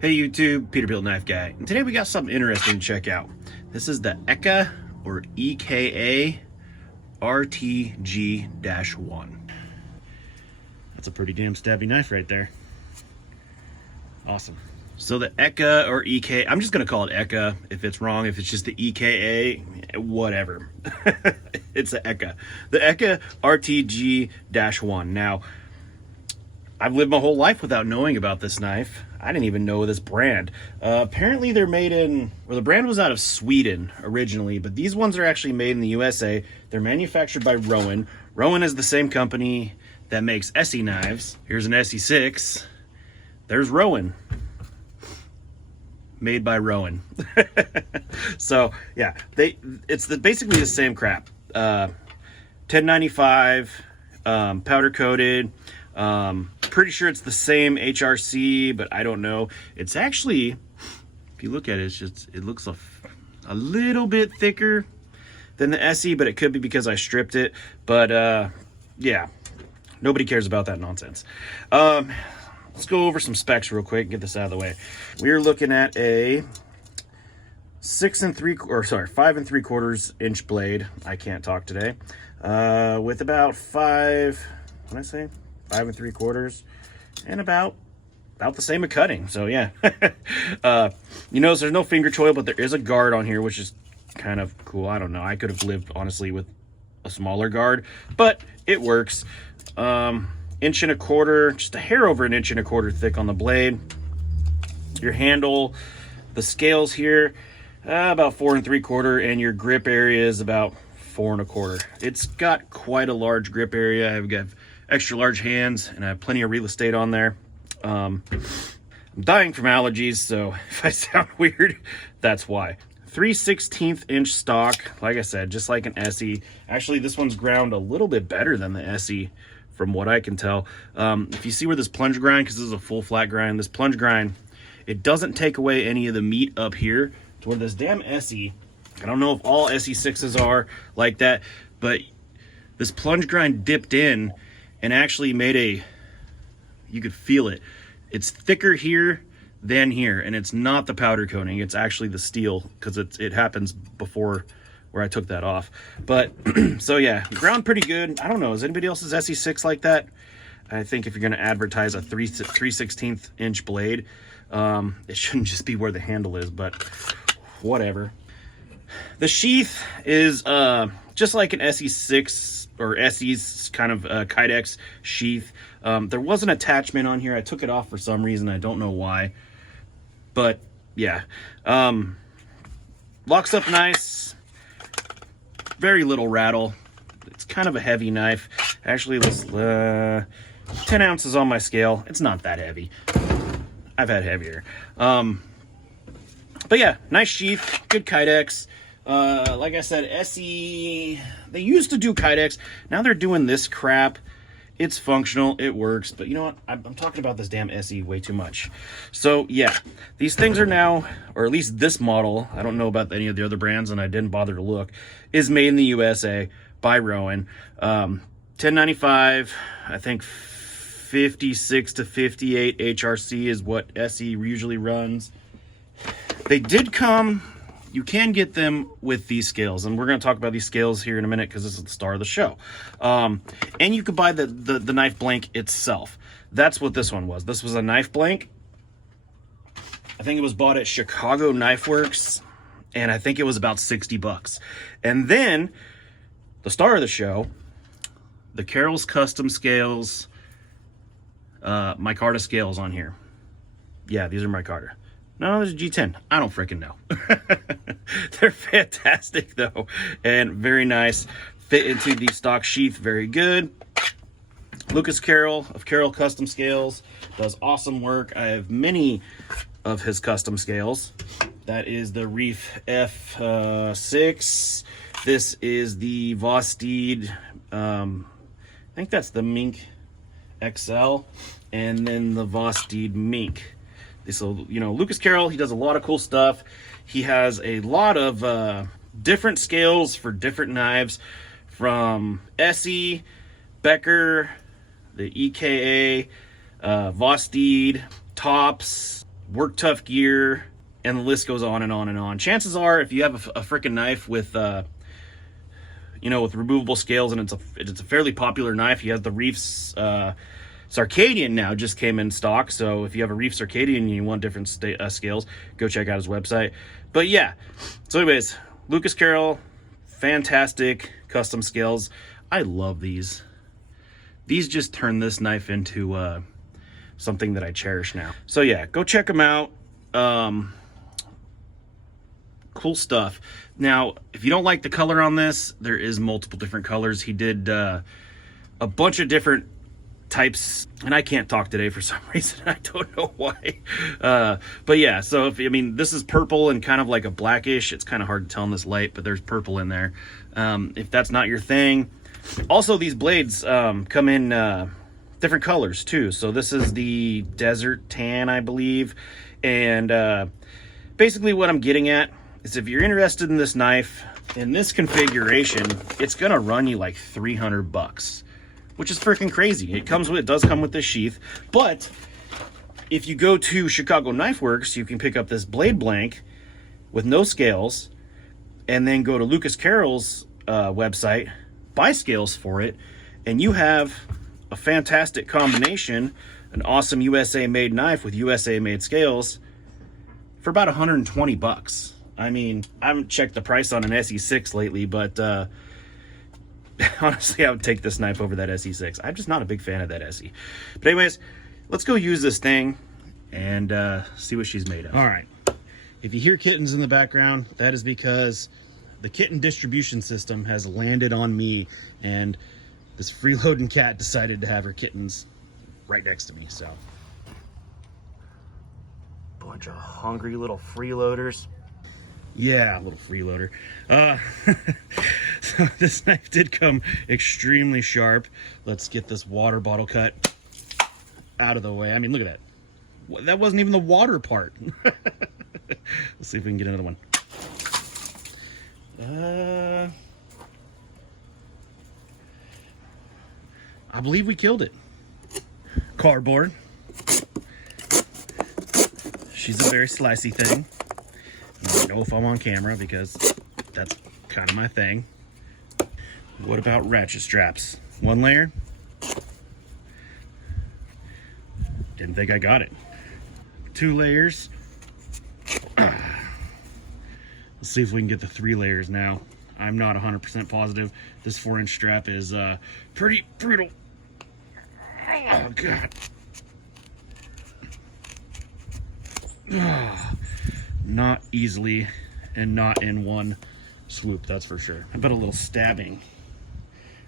Hey YouTube, Peterbilt Knife Guy, and today we got something interesting to check out. This is the EKA or EKA RTG-1. That's a pretty damn stabby knife right there. Awesome. So the EKA or EKA, I'm just gonna call it EKA. If it's wrong, if it's just the EKA, whatever. It's the EKA. The EKA RTG-1. Now, I've lived my whole life without knowing about this knife. I didn't even know this brand. Apparently they're made in, or the brand was out of Sweden originally, but these ones are actually made in the USA. They're manufactured by Rowen. Rowen is the same company that makes ESEE knives. Here's an SE6. There's Rowen. Made by Rowen. So yeah, it's basically the same crap. 1095, powder coated. Pretty sure it's the same HRC, but I don't know. It's actually, if you look at it, it looks a little bit thicker than the ESEE, but it could be because I stripped it. But yeah, nobody cares about that nonsense. Let's go over some specs real quick and get this out of the way. We're looking at a 5 3/4 inch blade. I can't talk today. With about 5 3/4 and about the same of cutting. So yeah. You notice there's no finger choil, but there is a guard on here, which is kind of cool. I don't know, I could have lived honestly with a smaller guard, but it works. 1.25 inches, just a hair over 1.25 inches thick on the blade. Your handle, the scales here, about 4 3/4, and your grip area is about 4 1/4. It's got quite a large grip area. I've got extra large hands and I have plenty of real estate on there. I'm dying from allergies, so if I sound weird, that's why. 3/16 inch stock, like I said, just like an ESEE. Actually, this one's ground a little bit better than the ESEE from what I can tell. If you see where this plunge grind, because this is a full flat grind, this plunge grind, it doesn't take away any of the meat up here to where this damn ESEE, I don't know if all SE6s are like that, but this plunge grind dipped in and actually made you could feel it. It's thicker here than here, and it's not the powder coating, it's actually the steel, because it happens before where I took that off. But so yeah, ground pretty good. I don't know, is anybody else's SE6 like that? I think if you're gonna advertise a 3/16 inch blade, it shouldn't just be where the handle is, but whatever. The sheath is just like an SE6 or SE's kind of Kydex sheath. There was an attachment on here. I took it off for some reason. I don't know why. But yeah. Locks up nice. Very little rattle. It's kind of a heavy knife. Actually, let's 10 ounces on my scale. It's not that heavy. I've had heavier. But yeah, nice sheath, good Kydex. Like I said, ESEE, they used to do Kydex. Now they're doing this crap. It's functional, it works, but you know what? I'm talking about this damn ESEE way too much. So yeah, these things are now, or at least this model, I don't know about any of the other brands and I didn't bother to look, is made in the USA by Rowen. 1095, I think 56 to 58 HRC is what ESEE usually runs. They did come, you can get them with these scales, and we're going to talk about these scales here in a minute because this is the star of the show. And you could buy the knife blank itself. That's what this one was. This was a knife blank. I think it was bought at Chicago Knife Works, and I think it was about 60 bucks. And then the star of the show, the Carroll's custom scales, micarta scales on here. Yeah, these are micarta. No, there's a G10. I don't freaking know. They're fantastic though, and very nice. Fit into the stock sheath very good. Lucas Carroll of Carroll Custom Scales does awesome work. I have many of his custom scales. That is the Reef F6. This is the Vosteed. I think that's the Mink XL, and then the Vosteed Mink. So, you know, Lucas Carroll, he does a lot of cool stuff. He has a lot of different scales for different knives, from ESEE, Becker, the EKA, Vosteed, Tops, work tough gear, and the list goes on and on and on. Chances are, if you have a freaking knife with, you know, with removable scales, and it's a fairly popular knife. He has the Reef's Circadian now, just came in stock. So if you have a Reef Circadian and you want different scales, go check out his website. But yeah, so anyways, Lucas Carroll, fantastic custom scales. I love these. These just turn this knife into something that I cherish now. So yeah, go check them out. Cool stuff. Now, if you don't like the color on this, there is multiple different colors. He did a bunch of different types, and I can't talk today for some reason. I don't know why. But yeah, so I mean, this is purple and kind of like a blackish. It's kind of hard to tell in this light, but there's purple in there. If that's not your thing. Also, these blades come in different colors too. So this is the desert tan, I believe. And basically what I'm getting at is, if you're interested in this knife in this configuration, it's gonna run you like $300, which is freaking crazy. It does come with this sheath, but if you go to Chicago Knife Works, you can pick up this blade blank with no scales, and then go to Lucas Carroll's website, buy scales for it, and you have a fantastic combination, an awesome USA made knife with USA made scales for about $120. I mean, I haven't checked the price on an SE6 lately, but honestly, I would take this knife over that SE6. I'm just not a big fan of that SE. But anyways, let's go use this thing and see what she's made of. All right. If you hear kittens in the background, that is because the kitten distribution system has landed on me, and this freeloading cat decided to have her kittens right next to me. So, bunch of hungry little freeloaders. Yeah, a little freeloader. So this knife did come extremely sharp. Let's get this water bottle cut out of the way. I mean, look at that. That wasn't even the water part. Let's see if we can get another one. I believe we killed it. Cardboard. She's a very slicey thing. I don't know if I'm on camera because that's kind of my thing. What about ratchet straps? One layer? Didn't think I got it. 2 layers. Let's see if we can get the 3 layers now. I'm not 100% positive. This 4-inch strap is pretty brutal. Oh, God. Not easily and not in one swoop, that's for sure. I bet a little stabbing.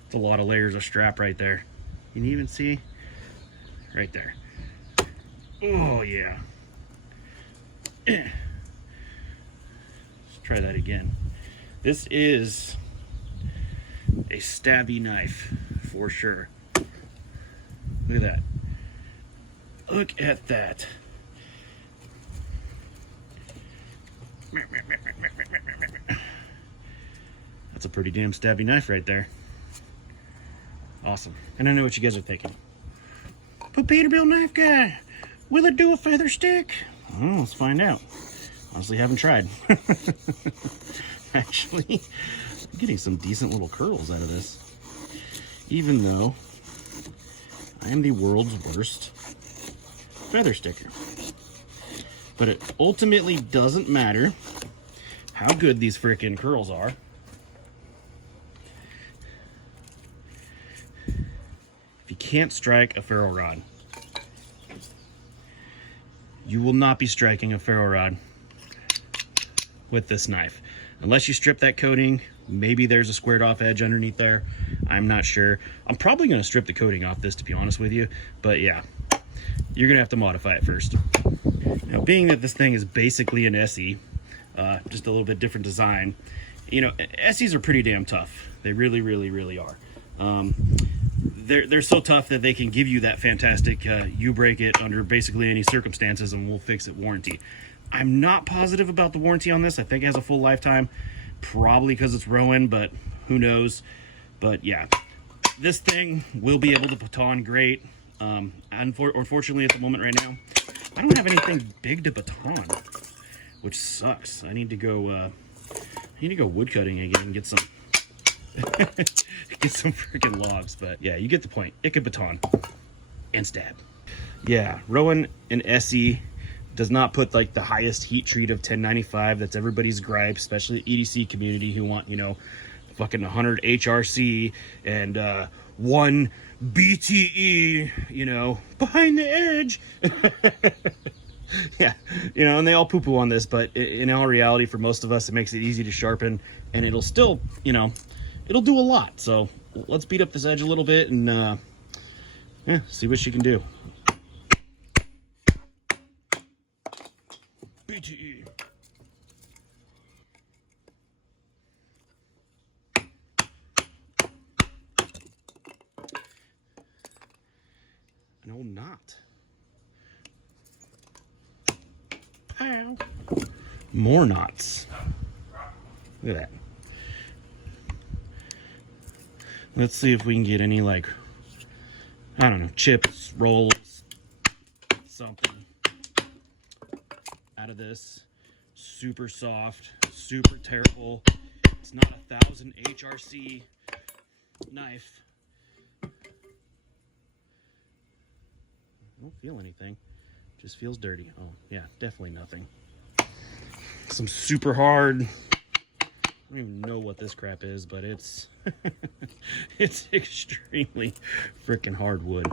It's a lot of layers of strap right there. Can you even see? Right there. Oh, yeah. Let's try that again. This is a stabby knife for sure. Look at that. Look at that. That's a pretty damn stabby knife right there. Awesome. And I know what you guys are thinking. But Peterbilt knife guy, will it do a feather stick? Well, let's find out. Honestly, haven't tried. Actually, I'm getting some decent little curls out of this. Even though I am the world's worst feather sticker. But it ultimately doesn't matter how good these frickin' curls are. If you can't strike a ferro rod, you will not be striking a ferro rod with this knife. Unless you strip that coating, maybe there's a squared off edge underneath there. I'm not sure. I'm probably gonna strip the coating off this, to be honest with you. But yeah, you're gonna have to modify it first. Now, being that this thing is basically an SE, just a little bit different design, you know, SEs are pretty damn tough. They really, really, really are. They're so tough that they can give you that fantastic, you break it under basically any circumstances and we'll fix it warranty. I'm not positive about the warranty on this. I think it has a full lifetime, probably because it's Rowen, but who knows. But yeah, this thing will be able to put on great. Unfortunately, at the moment right now, I don't have anything big to baton, which sucks. I need to go wood cutting again and get some get some freaking logs. But yeah, you get the point. EKA baton and stab. Yeah, Rowen and SE does not put like the highest heat treat of 1095. That's everybody's gripe, especially the EDC community who want, you know, fucking 100 HRC and 1 BTE, you know, behind the edge. Yeah, you know, and they all poo-poo on this, but in all reality, for most of us, it makes it easy to sharpen, and it'll still, you know, it'll do a lot. So let's beat up this edge a little bit and yeah, see what she can do. BTE. No, not. Pow. More knots. Look at that. Let's see if we can get any, like, I don't know, chips, rolls, something out of this. Super soft, super terrible. It's not 1000 HRC knife. I don't feel anything. Just feels dirty. Oh, yeah, definitely nothing. Some super hard. I don't even know what this crap is, but it's it's extremely freaking hard wood.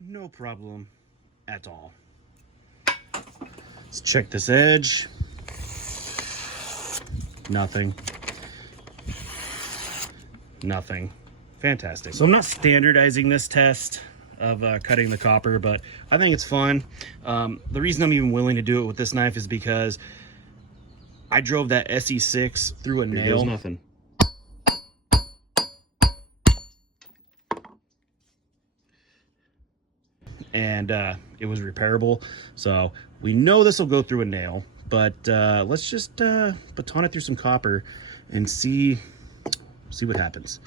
No problem at all. Let's check this edge. Nothing. Nothing. Fantastic. So I'm not standardizing this test of cutting the copper, but I think it's fun. The reason I'm even willing to do it with this knife is because I drove that SE6 through a nail. Nothing. And it was repairable, so we know this will go through a nail, but let's just baton it through some copper and see what happens.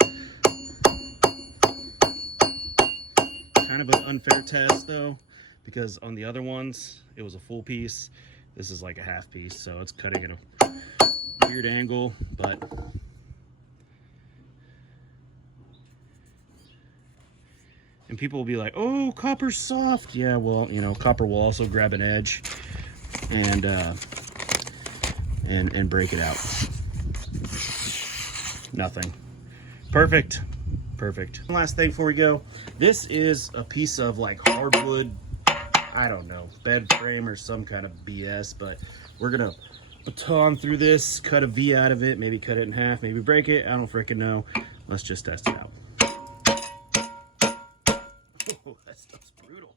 Kind of an unfair test though, because on the other ones it was a full piece. This is like a half piece, so it's cutting at a weird angle, but and people will be like, oh, copper's soft. Yeah, well, you know, copper will also grab an edge and break it out. Nothing. Perfect. Perfect. One last thing before we go. This is a piece of like hardwood, I don't know, bed frame or some kind of BS, but we're gonna baton through this, cut a V out of it, maybe cut it in half, maybe break it. I don't freaking know. Let's just test it out. Oh, that stuff's brutal.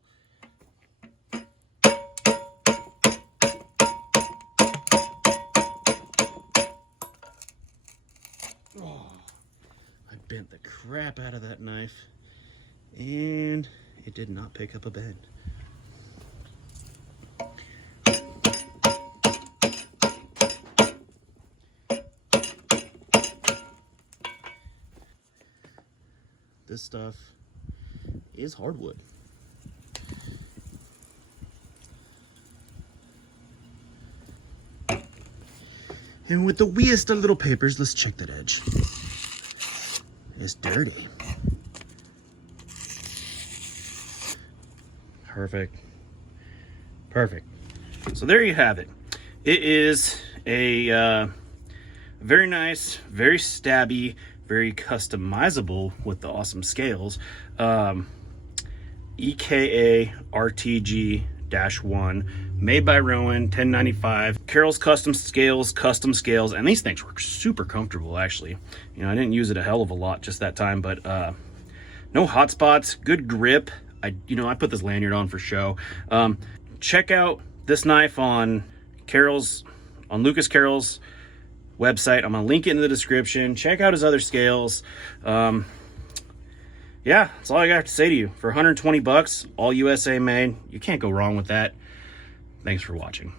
Oh, I bent the crap out of that knife and it did not pick up a bend. This stuff is hardwood. And with the weest of little papers, let's check that edge. It's dirty. Perfect. Perfect. So there you have it. It is a very nice, very stabby, very customizable with the awesome scales. EKA RTG-1, made by Rowen, 1095. Carroll's custom scales, and these things were super comfortable actually. You know, I didn't use it a hell of a lot just that time, but no hot spots, good grip. I put this lanyard on for show. Check out this knife on Lucas Carroll's website. I'm gonna link it in the description. Check out his other scales. Yeah, that's all I got to say to you. For 120 bucks, all USA made, you can't go wrong with that. Thanks for watching.